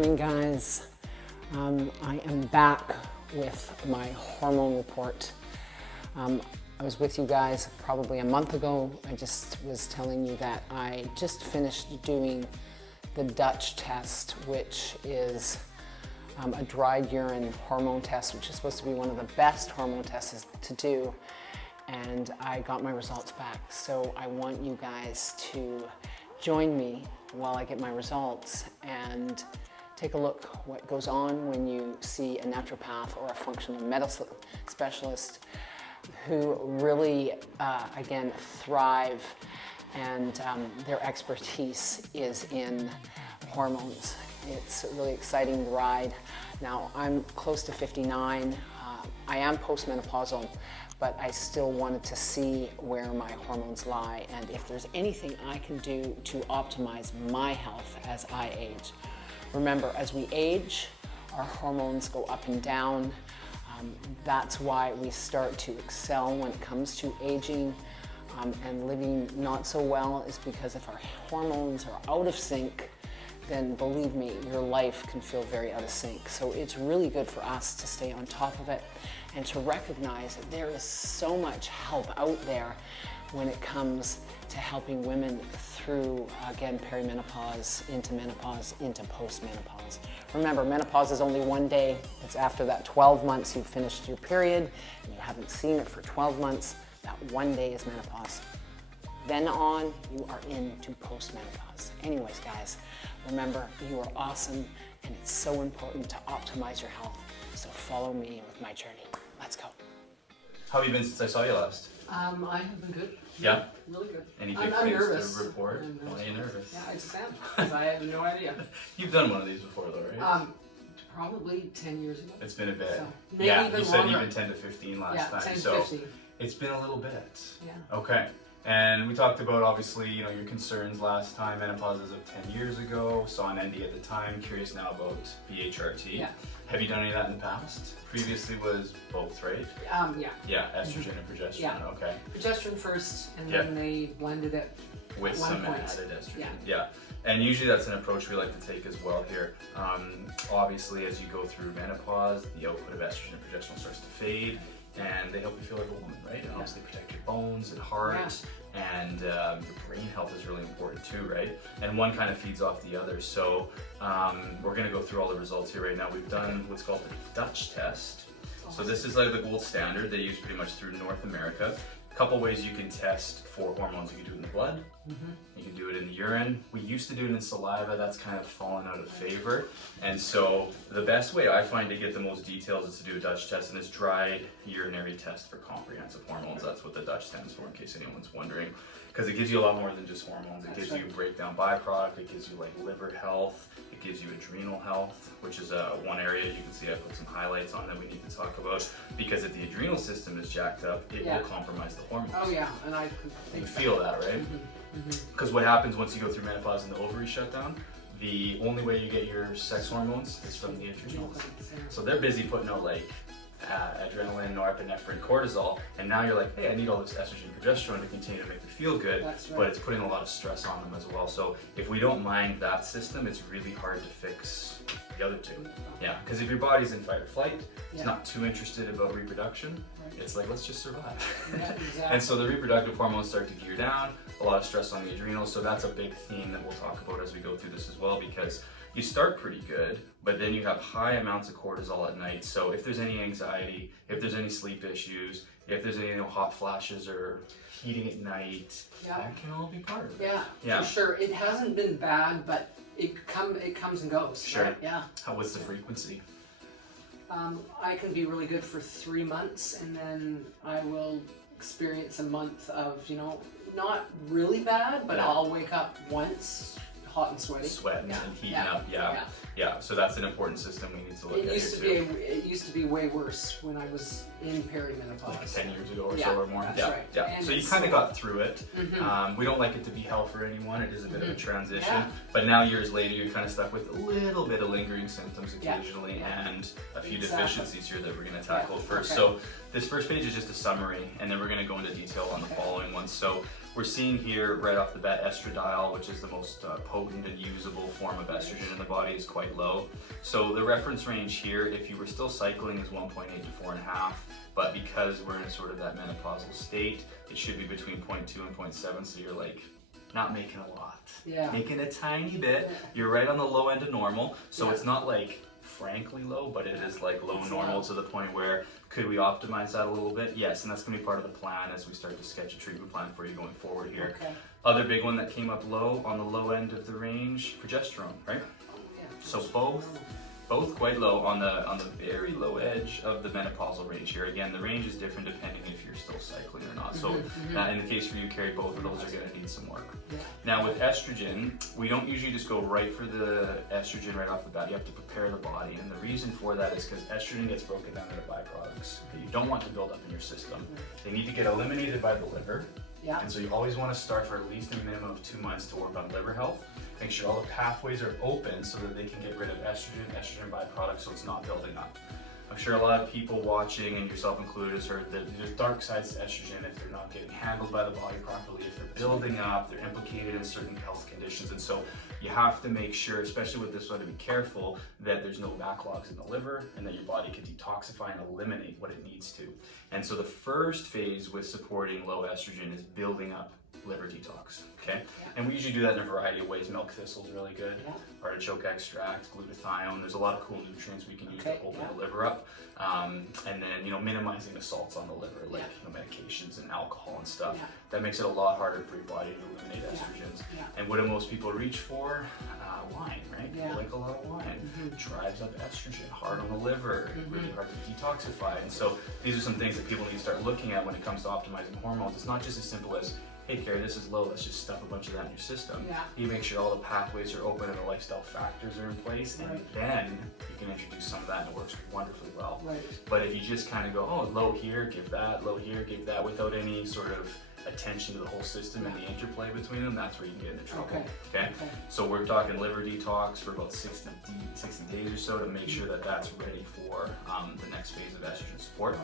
morning, guys. I am back with my hormone report. I was with you guys probably a month ago. I just was telling you that I just finished doing the Dutch test, which is a dried urine hormone test, which is supposed to be one of the best hormone tests to do. And I got my results back. So I want you guys to join me while I get my results and take a look what goes on when you see a naturopath or a functional medicine specialist who really, again, thrive, and their expertise is in hormones. It's a really exciting ride. Now, I'm close to 59. I am postmenopausal, but I still wanted to see where my hormones lie and if there's anything I can do to optimize my health as I age. Remember, as we age, our hormones go up and down. That's why we start to excel when it comes to aging and living not so well, is because if our hormones are out of sync, then believe me, your life can feel very out of sync. So it's really good for us to stay on top of it and to recognize that there is so much help out there when it comes to helping women through, again, perimenopause, into menopause, into postmenopause. Remember, menopause is only one day. It's after that 12 months you've finished your period and you haven't seen it for 12 months, that one day is menopause. Then on, you are into postmenopause. Anyways, guys, remember, you are awesome, and it's so important to optimize your health. So follow me with my journey. Let's go. How have you been since I saw you last? I have been good. Yeah? Really good. Any big I'm things nervous. to report? I'm Why are you nervous? Yeah, I just am, because I have no idea. You've done one of these before though, right? Probably 10 years ago. It's been a bit. So, maybe yeah, even you said longer. even 10 to 15 last Yeah, time. 10 to so 15. it's been a little bit. Yeah. Okay. And we talked about, obviously, you know, your concerns last time. Menopause is of 10 years ago. Saw an ND at the time. Curious now about BHRT. Yeah. Have you done any of that in the past? Previously was both, right? Yeah. Yeah, estrogen and progesterone. Yeah. Okay. Progesterone first, and Yeah. then they blended it With at one some point. added estrogen. Yeah. Yeah. And usually that's an approach we like to take as well here. Obviously, as you go through menopause, the output of estrogen and progesterone starts to fade, and they help you feel like a woman, right? And obviously protect your bones and heart, and your brain health is really important too, right? And one kind of feeds off the other. So we're gonna go through all the results here right now. We've done what's called the Dutch test. So this is like the gold standard they use pretty much through North America. A couple ways you can test for hormones. You can do it in the blood, you can do it in the urine. We used to do it in saliva, that's kind of fallen out of favor. And so the best way I find to get the most details is to do a Dutch test, and it's dried urinary test for comprehensive hormones. That's what the Dutch stands for, in case anyone's wondering. Because it gives you a lot more than just hormones. It gives you breakdown byproduct, it gives you like liver health, it gives you adrenal health, which is one area you can see I put some highlights on that we need to talk about, because if the adrenal system is jacked up, it will compromise the hormones. Oh yeah, and I could You feel that, right? Because what happens once you go through menopause and the ovaries shut down, the only way you get your sex hormones is from the adrenals. So they're busy putting out like adrenaline, norepinephrine, cortisol, and now you're like, hey, I need all this estrogen and progesterone to continue to make me feel good, but it's putting a lot of stress on them as well. So if we don't mind that system, it's really hard to fix the other two. Yeah, because if your body's in fight or flight, it's not too interested about reproduction. It's like, let's just survive. Yeah, exactly. And so the reproductive hormones start to gear down, a lot of stress on the adrenals. So that's a big theme that we'll talk about as we go through this as well, because you start pretty good, but then you have high amounts of cortisol at night. So if there's any anxiety, if there's any sleep issues, if there's any hot flashes or heating at night, that can all be part of it. Yeah, for sure. It hasn't been bad, but it comes and goes. Sure. Right? Yeah. What's the frequency? I can be really good for 3 months, and then I will experience a month of, you know, not really bad, but I'll wake up once hot and sweaty. Sweating and heating up, so that's an important system we need to look at here too. It used to be way worse when I was in perimenopause. Like 10 years ago or so or more. That's right. Yeah. So you kind of got through it. We don't like it to be hell for anyone. It is a bit of a transition. But now years later, you're kind of stuck with a little bit of lingering symptoms occasionally and a few deficiencies here that we're going to tackle first. So this first page is just a summary, and then we're going to go into detail on the following ones. So we're seeing here right off the bat estradiol, which is the most potent and usable form of estrogen in the body, is quite low. So the reference range here, if you were still cycling, is 1.8 to 4.5. But because we're in sort of that menopausal state, it should be between 0.2 and 0.7. So you're like not making a lot, making a tiny bit. You're right on the low end of normal. So it's not like frankly low, but it is like low normal to the point where could we optimize that a little bit? Yes, and that's going to be part of the plan as we start to sketch a treatment plan for you going forward here. Other big one that came up low on the low end of the range, progesterone, right? So both quite low on the very low edge of the menopausal range here. Again, the range is different depending if you're still cycling or not. So in the case for you, Carrie, both of those are going to need some work. Now with estrogen, we don't usually just go right for the estrogen right off the bat. You have to prepare the body, and the reason for that is because estrogen gets broken down into byproducts that you don't want to build up in your system. They need to get eliminated by the liver. And so you always want to start for at least a minimum of 2 months to work on liver health. Make sure all the pathways are open so that they can get rid of estrogen byproducts so it's not building up. I'm sure a lot of people watching, and yourself included, has heard that there's dark sides to estrogen if they're not getting handled by the body properly, if they're building up, they're implicated in certain health conditions. And so you have to make sure, especially with this one, to be careful that there's no backlogs in the liver and that your body can detoxify and eliminate what it needs to. And so the first phase with supporting low estrogen is building up liver detox, okay? And we usually do that in a variety of ways. Milk thistle is really good. Artichoke extract, glutathione. There's a lot of cool nutrients we can use to open the liver up. And then, you know, minimizing the salts on the liver, like you know, medications and alcohol and stuff. That makes it a lot harder for your body to eliminate estrogens. And what do most people reach for? Wine, right? People like a lot of wine. Drives up estrogen, hard on the liver, really hard to detoxify. And so these are some things that people need to start looking at when it comes to optimizing hormones. It's not just as simple as, hey Carrie, this is low, let's just stuff a bunch of that in your system. You make sure all the pathways are open and the lifestyle factors are in place, and then you can introduce some of that and it works wonderfully well. But if you just kind of go, oh, low here, give that, low here, give that, without any sort of attention to the whole system and the interplay between them, that's where you can get into trouble. Okay? So we're talking liver detox for about 60 days or so to make sure that that's ready for the next phase of estrogen support.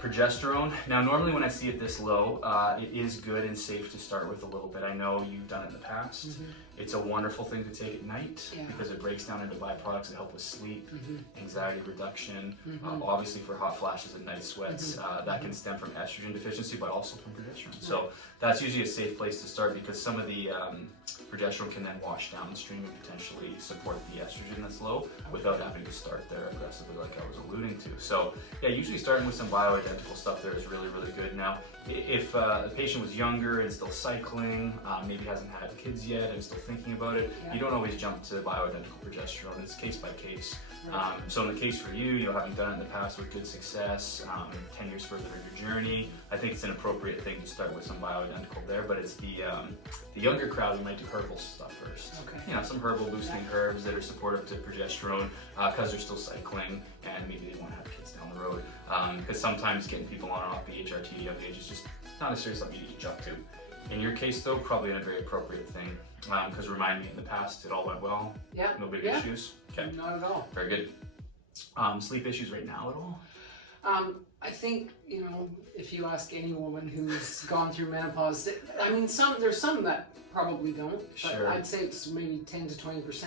Progesterone. Now, normally when I see it this low, it is good and safe to start with a little bit. I know you've done it in the past. It's a wonderful thing to take at night because it breaks down into byproducts that help with sleep, anxiety reduction, obviously for hot flashes and night sweats. That can stem from estrogen deficiency, but also from progesterone. So that's usually a safe place to start because some of the progesterone can then wash downstream and potentially support the estrogen that's low without having to start there aggressively like I was alluding to. So yeah, usually starting with some bioidentical stuff there is really, really good. Now, if the patient was younger and still cycling, maybe hasn't had kids yet and still thinking about it, you don't always jump to bioidentical progesterone. It's case by case. So in the case for you, having done it in the past with good success, 10 years further in your journey, I think it's an appropriate thing to start with some bioidentical there, but it's the younger crowd who might do herbal stuff first. You know, some herbal boosting herbs that are supportive to progesterone because they're still cycling and maybe they want to have kids down the road. Because sometimes getting people on and off BHRT at a young age is just not necessarily something you need to jump to. In your case though, probably a very appropriate thing. Because remind me, in the past it all went well? No big issues? Not at all. Very good. Sleep issues right now at all? I think, you know, if you ask any woman who's gone through menopause, I mean, there's some that probably don't, but I'd say it's maybe 10 to 20%.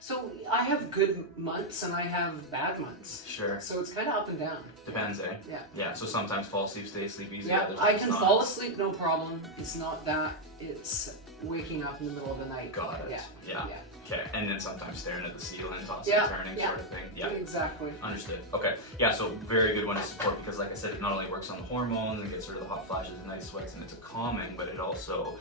So I have good months and I have bad months. So it's kind of up and down. Depends, eh? Yeah, so sometimes fall asleep, sleep easy. I can fall asleep, no problem. It's not that, it's waking up in the middle of the night. Got it. Okay, and then sometimes staring at the ceiling, tossing and turning sort of thing. Exactly. Understood. Okay. Yeah, so very good one to support because like I said, it not only works on the hormones and gets rid of the hot flashes and night sweats and it's a calming, but it also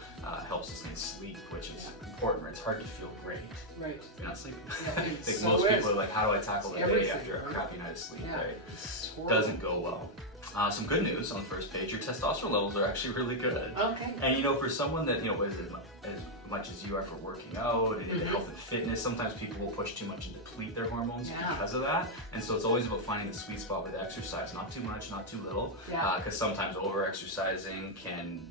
helps us in sleep, which is important. It's hard to feel great. If you're not sleeping. I think most people are like, how do I tackle the day after a crappy night of sleep, right? Doesn't go well. Some good news on the first page, your testosterone levels are actually really good. And you know, for someone that, you know, is as much as you are for working out and into health and fitness, sometimes people will push too much and deplete their hormones because of that. And so it's always about finding the sweet spot with exercise, not too much, not too little, because sometimes over-exercising can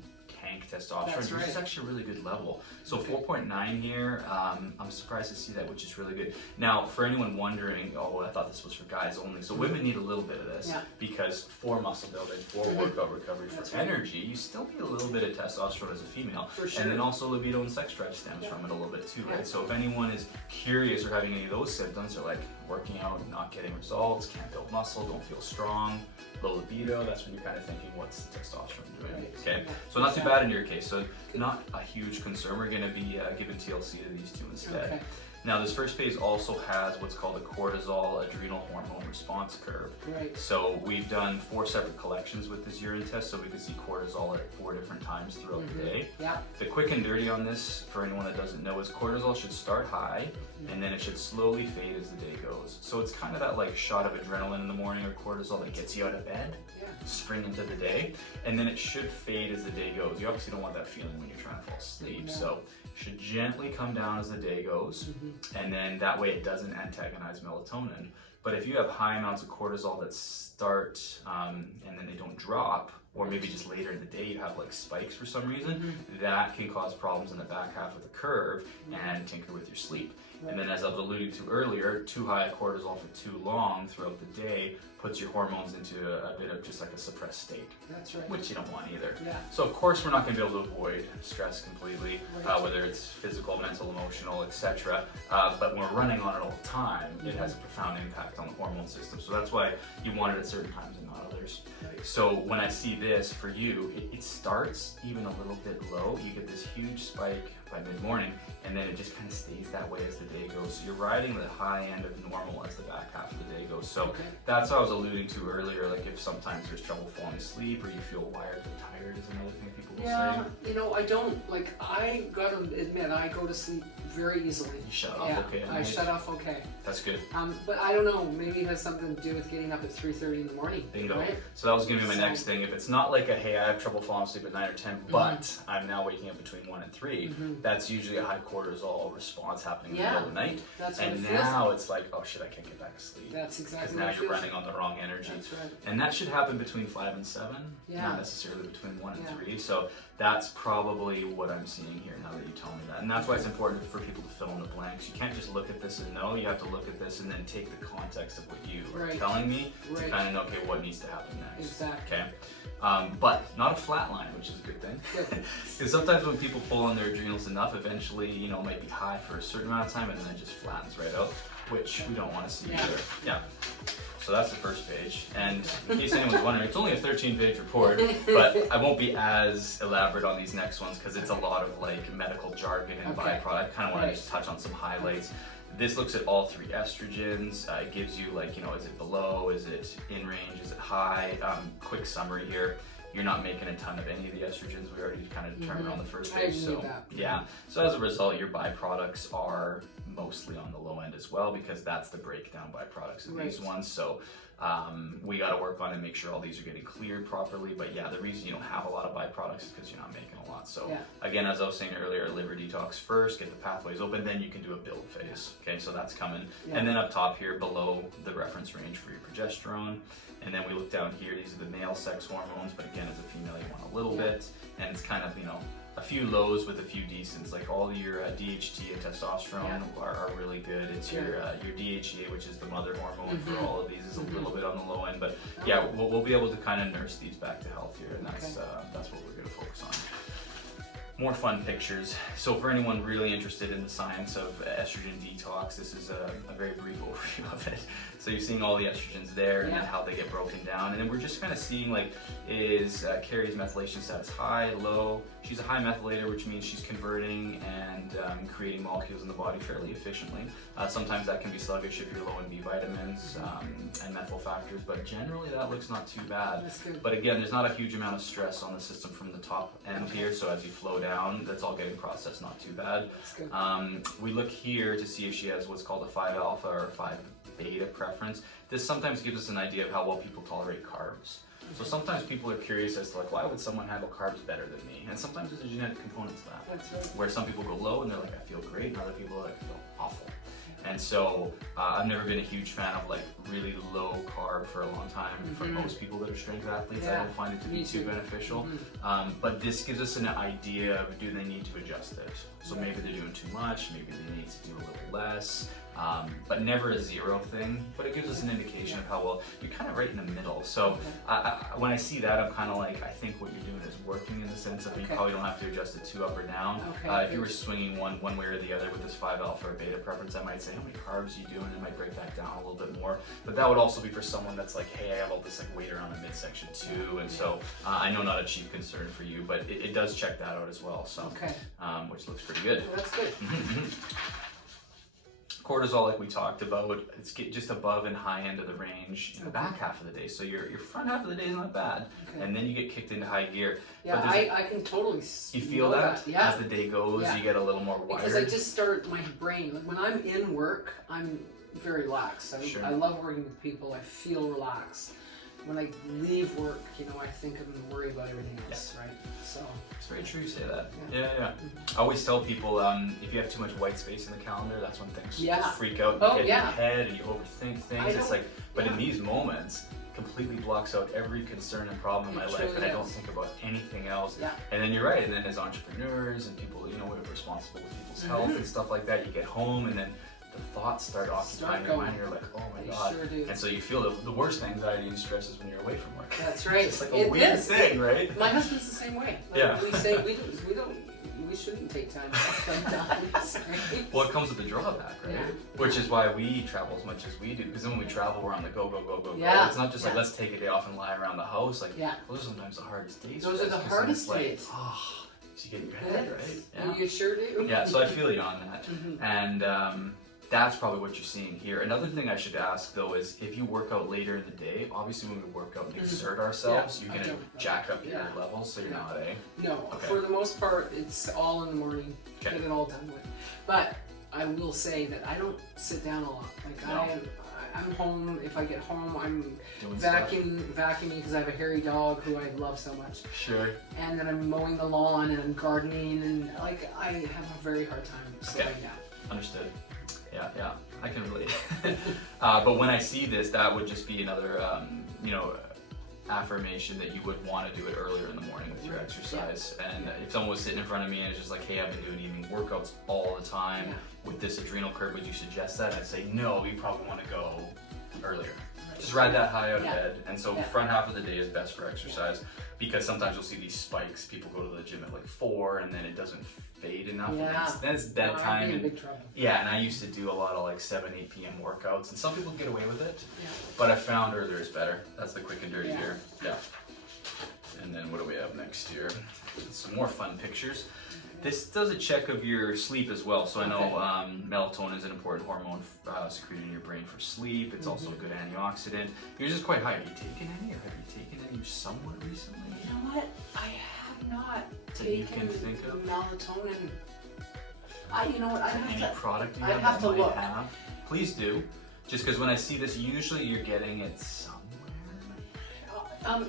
tank testosterone, That's which is right. actually a really good level. So Okay. 4.9 here, I'm surprised to see that, which is really good. Now, for anyone wondering, oh, I thought this was for guys only. So women need a little bit of this Yeah. because for muscle building, for workout recovery, for That's right. energy, you still need a little bit of testosterone as a female. For sure. And then also libido and sex drive stems Yeah. from it a little bit too, Yeah. right? So if anyone is curious or having any of those symptoms, or like working out, not getting results, can't build muscle, don't feel strong, low libido, that's when you're kind of thinking, what's the testosterone doing? Right. Okay, Yeah. so not too bad in your case. So not a huge concern. We're going to be giving TLC to these two instead. Okay. Now this first phase also has what's called a cortisol adrenal hormone response curve. Right. So we've done 4 separate collections with this urine test, so we can see cortisol at 4 different times throughout the day. Yeah. The quick and dirty on this, for anyone that doesn't know, is cortisol should start high and then it should slowly fade as the day goes. So it's kind of that like shot of adrenaline in the morning or cortisol that gets you out of bed, Yeah. spring into the day, and then it should fade as the day goes. You obviously don't want that feeling when you're trying to fall asleep, No. so it should gently come down as the day goes, and then that way it doesn't antagonize melatonin. But if you have high amounts of cortisol that start and then they don't drop, or maybe just later in the day you have like spikes for some reason, that can cause problems in the back half of the curve and tinker with your sleep. And then as I was alluding to earlier, too high a cortisol for too long throughout the day puts your hormones into a bit of just like a suppressed state, That's right. which you don't want either. Yeah. So of course we're not going to be able to avoid stress completely, Right. whether it's physical, mental, emotional, etc. But when we're running on it all the time, it has a profound impact on the hormone system. So that's why you want it at certain times and not others. Right. So when I see this for you, it starts even a little bit low. You get this huge spike by mid-morning, and then it just kind of stays that way as the day goes. So you're riding the high end of normal as the back half of the day goes. So Okay. that's what I was alluding to earlier, like if sometimes there's trouble falling asleep or you feel wired or tired is another thing people will Yeah, say. you know, I don't, like, I gotta admit, I go to sleep very easily. You shut off Yeah, okay at I night. shut off okay. That's good. But I don't know, maybe it has something to do with getting up at 3:30 in the morning. Bingo. Right? So that was gonna be my So- next thing. If it's not like a, hey, I have trouble falling asleep at 9 or 10, but I'm now waking up between 1 and 3, that's usually a high cortisol response happening in the Yeah. middle of the night. That's what And it feels now it's like, oh shit, I can't get back to sleep. That's Because exactly now what it you're feels running on the wrong energy. That's right. And that should happen between 5 and 7, Yeah. not necessarily between 1 and Yeah. 3. So that's probably what I'm seeing here now that you tell me that. And that's why it's important for people to fill in the blanks. You can't just look at this and know, you have to look at this and then take the context of what you are Right. telling me to Right. kind of know, okay, what needs to happen next. Exactly. Okay. But not a flat line, which is a good thing. Good. Because sometimes when people pull on their adrenals enough, eventually, you know, it might be high for a certain amount of time and then it just flattens right out, which we don't want to see Yeah. either. Yeah. So that's the first page. And in case anyone's wondering, it's only a 13-page report, but I won't be as elaborate on these next ones because it's a lot of like medical jargon and Okay. byproduct. I kind of want Right. to just touch on some highlights. This looks at all 3 estrogens. It gives you like, you know, is it below, is it in range, is it high? Quick summary here. You're not making a ton of any of the estrogens. We already kind of determined on the first I page. knew So that. yeah. So as a result, your byproducts are mostly on the low end as well because that's the breakdown byproducts of these Right. ones. So we got to work on and make sure all these are getting cleared properly. But yeah, the reason you don't have a lot of byproducts is because you're not making a lot. So Yeah. again, as I was saying earlier, liver detox first, get the pathways open, then you can do a build phase. Okay, so that's coming. Yeah. And then up top here, below the reference range for your progesterone. And then we look down here, these are the male sex hormones, but again, as a female, you want a little Yeah. bit. And it's kind of, you know, a few lows with a few decents, like all your DHT and testosterone are really good. It's your DHEA, which is the mother hormone for all of these, is a little bit on the low end, but yeah, we'll be able to kind of nurse these back to health here, and that's what we're going to focus on. More fun pictures. So for anyone really interested in the science of estrogen detox, this is a very brief overview of it. So you're seeing all the estrogens there and then how they get broken down. And then we're just kind of seeing like, is Carrie's methylation status high, low? She's a high methylator, which means she's converting and creating molecules in the body fairly efficiently. Sometimes that can be sluggish if you're low in B vitamins and methyl factors, but generally that looks not too bad. That's good. But again, there's not a huge amount of stress on the system from the top end here, so as you flow down, that's all getting processed, not too bad. That's good. We look here to see if she has what's called a 5-alpha or 5-beta preference. This sometimes gives us an idea of how well people tolerate carbs. So sometimes people are curious as to like, why would someone handle carbs better than me? And sometimes there's a genetic component to that. That's right. Where some people go low and they're like, I feel great, and other people are like, I feel awful. And so I've never been a huge fan of like really low carb for a long time. For most people that are strength athletes, I don't find it to be too beneficial. But this gives us an idea of, do they need to adjust it? So maybe they're doing too much, maybe they need to do a little less. But never a zero thing, but it gives us an indication of how well, you're kind of right in the middle. So when I see that, I'm kind of like, I think what you're doing is working in the sense of you probably don't have to adjust it too up or down. If you were swinging one way or the other with this 5-alpha or beta preference, I might say, how many carbs are you doing? And I might break that down a little bit more. But that would also be for someone that's like, hey, I have all this like weight around the midsection too. And so I know not a chief concern for you, but it does check that out as well. So, which looks pretty good. Well, that's good. Cortisol, like we talked about, it's just above and high end of the range in the back half of the day. So your front half of the day is not bad, and then you get kicked into high gear. Yeah, I can totally. You feel that as the day goes, you get a little more wired. Because I just start my brain. Like when I'm in work, I'm very relaxed. I love working with people. I feel relaxed. When I leave work, you know, I think and worry about everything else, right? So it's very true you say that. Yeah. I always tell people, if you have too much white space in the calendar, that's when things just freak out and get in your head and you overthink things. It's like, but in these moments, completely blocks out every concern and problem in my life, and I don't think about anything else. And then you're right, and then as entrepreneurs and people, you know, we're responsible with people's health and stuff like that, you get home and then the thoughts start occupying your mind, and you're like, oh my god. Sure do. And so you feel the worst anxiety and stress is when you're away from work. That's right. It's like a weird thing, right? My husband's the same way. Like we say we shouldn't take time off sometimes. Right? Well, it comes with the drawback, right? Which is why we travel as much as we do, because then when we travel, we're on the go. It's not just like, let's take a day off and lie around the house. Like, those are sometimes the hardest days. Those are the hardest days. Oh, you get in your head, right? Yeah. You sure do. Yeah, so I feel you on that. And that's probably what you're seeing here. Another thing I should ask though is, if you work out later in the day, obviously when we work out and exert ourselves, you're gonna jack up your levels, so you're not, No, for the most part, it's all in the morning, get it all done with. But I will say that I don't sit down a lot. Like I'm home, if I get home, I'm vacuuming because I have a hairy dog who I love so much. Sure. And then I'm mowing the lawn and I'm gardening, and like I have a very hard time slowing down. Understood. Yeah, I can relate. But when I see this, that would just be another, affirmation that you would want to do it earlier in the morning with your exercise. And if someone was sitting in front of me and it's just like, hey, I've been doing evening workouts all the time with this adrenal curve, would you suggest that? I'd say, no, you probably want to go earlier. Just ride that high out of bed. And so front half of the day is best for exercise, because sometimes you'll see these spikes. People go to the gym at like 4 and then it doesn't fade enough. Then it's dead time. And and I used to do a lot of like 7, 8 p.m. workouts, and some people get away with it. But I found earlier is better. That's the quick and dirty here. And then what do we have next here? Some more fun pictures. This does a check of your sleep as well. So I know melatonin is an important hormone secreted in your brain for sleep. It's also a good antioxidant. Yours is quite high. Have you taken any, or have you taken any somewhat recently? You know what? I have not taken melatonin. You know what? Any product you have that might have? Please do. Just because when I see this, usually you're getting it somewhere.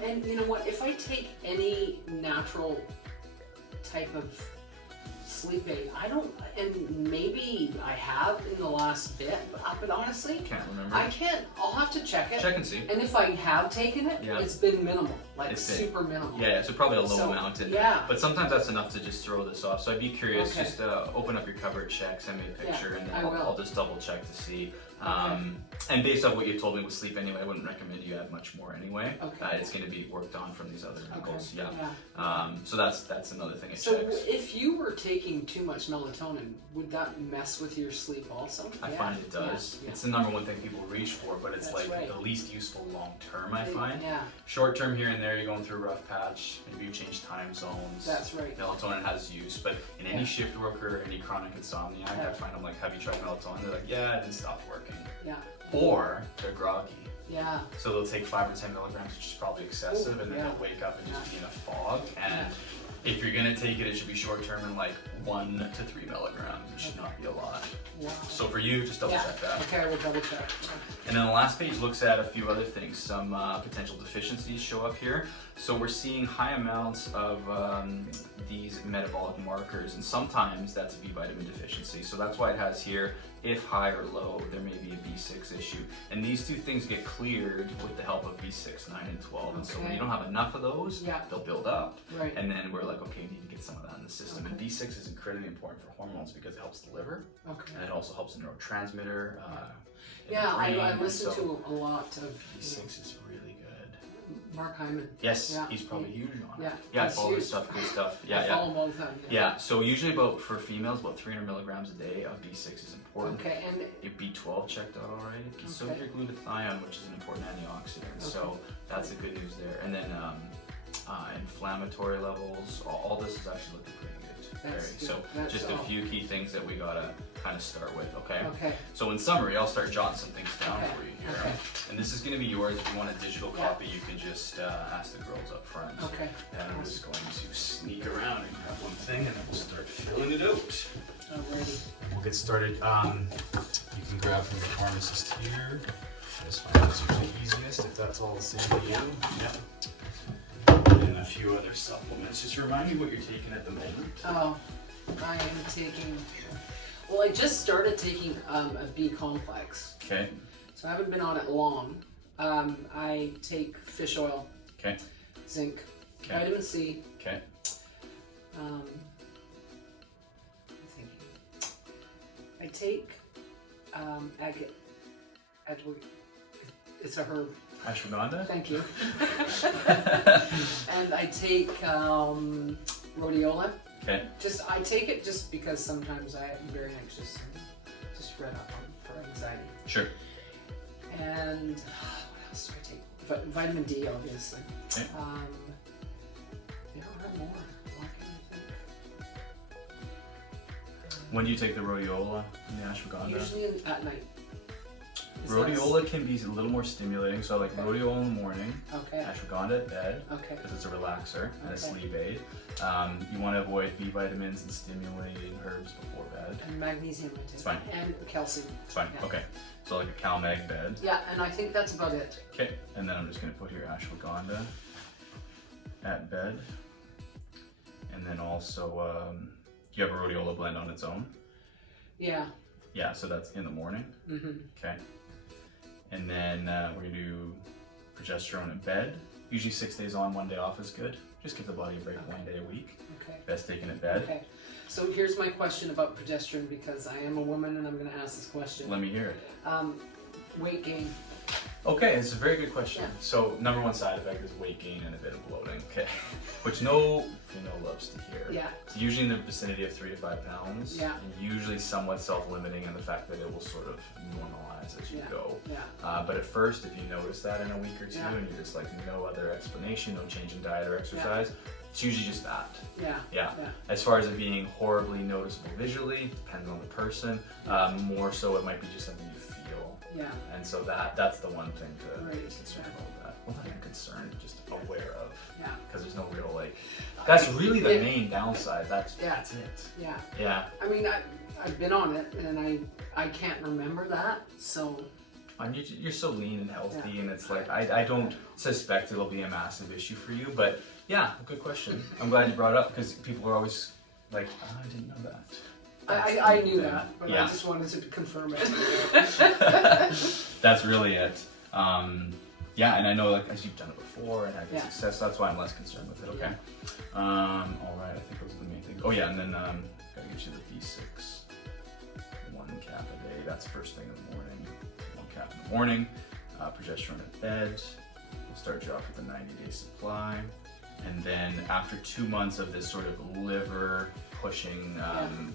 And you know what? If I take any natural type of sleep aid, I don't, and maybe I have in the last bit, but honestly, can't remember. I can't. I'll have to check it. Check and see. And if I have taken it, it's been minimal, like super minimal. So probably a low amount. But sometimes that's enough to just throw this off. So I'd be curious. Just open up your cupboard, check, send me a picture, and then I'll just double check to see. And based off what you told me with sleep anyway, I wouldn't recommend you add much more anyway. It's going to be worked on from these other angles. So that's another thing it checks. So if you were taking too much melatonin, would that mess with your sleep also? I find it does. It's the number one thing people reach for, but it's the least useful long term, I find. Short term here and there, you're going through a rough patch, maybe you change time zones. That's right. Melatonin has use, but in any shift worker, any chronic insomniac, I find I'm like, have you tried melatonin? They're like, yeah, it stopped working. Or they're groggy. So they'll take 5 or 10 milligrams, which is probably excessive, and then they'll wake up and just be in a fog. And if you're gonna take it, it should be short term and like 1 to 3 milligrams. It should not be a lot. Wow. So for you, just double check that. Okay, I will double check. And then the last page looks at a few other things. Some potential deficiencies show up here. So we're seeing high amounts of these metabolic markers, and sometimes that's a B vitamin deficiency. So that's why it has here, if high or low, there may be a B6 issue. And these two things get cleared with the help of B6, 9, and 12. And so when you don't have enough of those, they'll build up. Right. And then we're like, okay, we need to get some of that in the system. And B6 is incredibly important for hormones because it helps the liver. Okay. And it also helps the neurotransmitter. I listened to a lot of B6 is really good. Mark Hyman. Yes, he's probably huge on it. Yeah, I follow his stuff, good stuff. I follow both of them. Yeah, so usually for females, about 300 milligrams a day of B6 is important. Okay, and your B12 checked out all right. So is your glutathione, which is an important antioxidant. So that's the good news there. And then inflammatory levels, all this is actually looking pretty good. So just a few key things that we gotta kind of start with, okay? Okay. So in summary, I'll start jotting some things down for you here. Okay. And this is gonna be yours. If you want a digital copy, you can just ask the girls up front. Okay. And I'm just going to sneak around and grab one thing and then we'll start filling it out. Alrighty. We'll get started. You can grab from the pharmacist here. I just find that's usually easiest if that's all the same to you. Yep. And a few other supplements. Just remind me what you're taking at the moment. Oh, I am taking, well, I just started taking a B complex. Okay. So I haven't been on it long. I take fish oil. Okay. Zinc. Okay. Vitamin C. Okay. I'm thinking. I take it's a herb. Ashwagandha? Thank you. And I take rhodiola. Okay. I take it just because sometimes I am very anxious and just read up for anxiety. Sure. And what else do I take? Vitamin D, obviously. Okay. There are more. What can I think? When do you take the rhodiola and the ashwagandha? Usually at night. Rhodiola can be a little more stimulating, so I like rhodiola in the morning, ashwagandha at bed, because it's a relaxer and a sleep aid. You want to avoid B vitamins and stimulating herbs before bed. And magnesium I take. It's fine. And calcium. It's fine, okay. So like a CalMag bed. Yeah, and I think that's about it. Okay, and then I'm just going to put your ashwagandha at bed. And then also, do you have a rhodiola blend on its own? Yeah. Yeah, so that's in the morning. Mm-hmm. Okay. And then we're going to do progesterone in bed. Usually 6 days on, 1 day off is good. Just give the body a break 1 day a week. Okay. Best taken in bed. Okay. So here's my question about progesterone, because I am a woman and I'm going to ask this question. Let me hear it. Weight gain. Okay, it's a very good question. Yeah. So #1 side effect is weight gain and a bit of bloating. Okay. Which no female loves to hear. Yeah. It's usually in the vicinity of 3 to 5 pounds. Yeah. And usually somewhat self-limiting in the fact that it will sort of normalize as you go. Yeah. But at first, if you notice that in a week or two and you're just like no other explanation, no change in diet or exercise, it's usually just that. Yeah. As far as it being horribly noticeable visually, depends on the person. More so, it might be just something you feel. Yeah. And so that's the one thing to Right. be concerned about that. Well, not even concerned, just aware of. Yeah. Because there's no real that's really the main downside. That's it. Yeah. Yeah. I mean, I've been on it and I can't remember that, so. And you're so lean and healthy, and it's like I don't suspect it'll be a massive issue for you, but yeah, good question. I'm glad you brought it up because people are always like, oh, I didn't know that. I knew that, but I just wanted to confirm it. That's really it. Yeah, and I know as you've done it before and had good success, that's why I'm less concerned with it. Okay. All right, I think those are the main things. Oh yeah, and then gotta get you the B6. 1 cap a day. That's first thing in the morning. 1 cap in the morning. Progesterone at bed. We'll start you off with a 90-day supply, and then after 2 months of this sort of liver pushing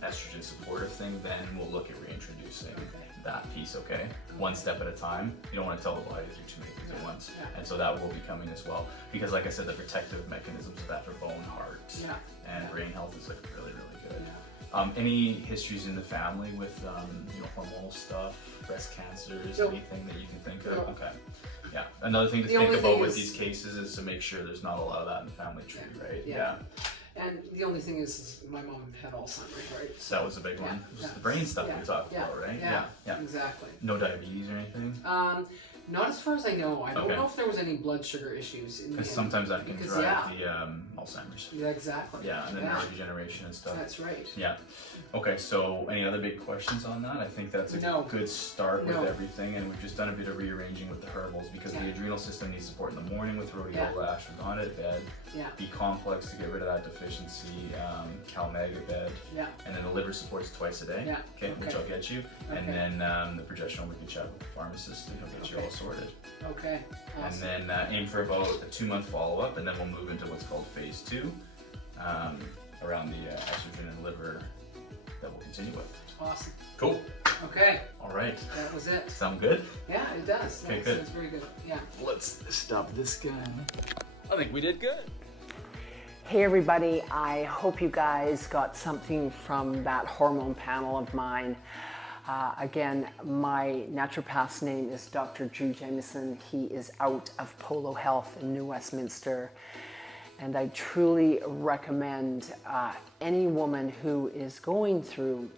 estrogen supportive thing, then we'll look at reintroducing that piece, okay? 1 step at a time. You don't want to tell the body to do too many things at once. And so that will be coming as well. Because like I said, the protective mechanisms of that for bone, heart, and brain health is like really, really good. Any histories in the family with hormonal stuff, breast cancers, anything that you can think of? Okay. Yeah. Another thing to think about with these cases is to make sure there's not a lot of that in the family tree, right? Yeah. And the only thing is my mom had Alzheimer's, right? So that was a big one. It was yeah. the brain stuff Yeah, we talked about, right? Yeah, exactly. No diabetes or anything? Not as far as I know. I don't Okay. know if there was any blood sugar issues in the Because sometimes that can because, drive the Alzheimer's. Yeah, exactly. Yeah, and then neurodegeneration and stuff. That's right. Yeah. Okay, so any other big questions on that? I think that's a good start with everything, and we've just done a bit of rearranging with the herbals because the adrenal system needs support in the morning with rhodiola, ashwagandha at bed, B-complex to get rid of that deficiency, CalMag at bed, and then the liver supports twice a day, which I'll get you, and then the progesterone we can chat with the pharmacist and he'll get you all sorted. Okay. Awesome. And then aim for about a 2-month follow-up, and then we'll move into what's called phase 2 around the estrogen and liver that we'll continue with. Awesome. Cool. Okay. All right. That was it. Sound good? Yeah, it does. Okay, That good. sounds very good. Yeah. Let's stop this guy. I think we did good. Hey everybody, I hope you guys got something from that hormone panel of mine. Again, my naturopath's name is Dr. Jamieson. He is out of Polo Health in New Westminster. And I truly recommend any woman who is going through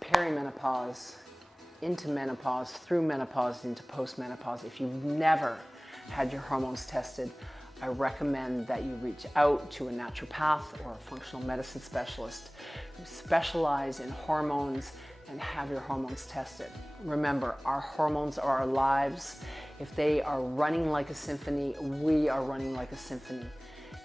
perimenopause, into menopause, through menopause, into postmenopause, if you've never had your hormones tested, I recommend that you reach out to a naturopath or a functional medicine specialist who specialize in hormones and have your hormones tested. Remember, our hormones are our lives. If they are running like a symphony, we are running like a symphony.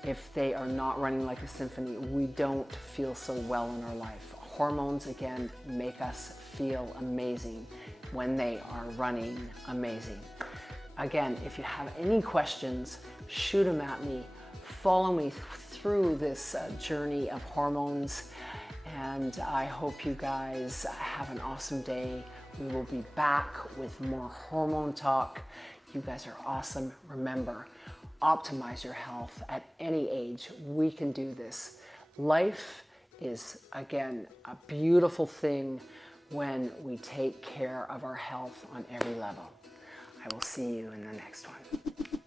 If they are not running like a symphony, we don't feel so well in our life. Hormones, again, make us feel amazing when they are running amazing. Again, if you have any questions, shoot them at me. Follow me through this journey of hormones, and I hope you guys have an awesome day. We will be back with more hormone talk. You guys are awesome. Remember, optimize your health at any age. We can do this. Life is, again, a beautiful thing when we take care of our health on every level. I will see you in the next one.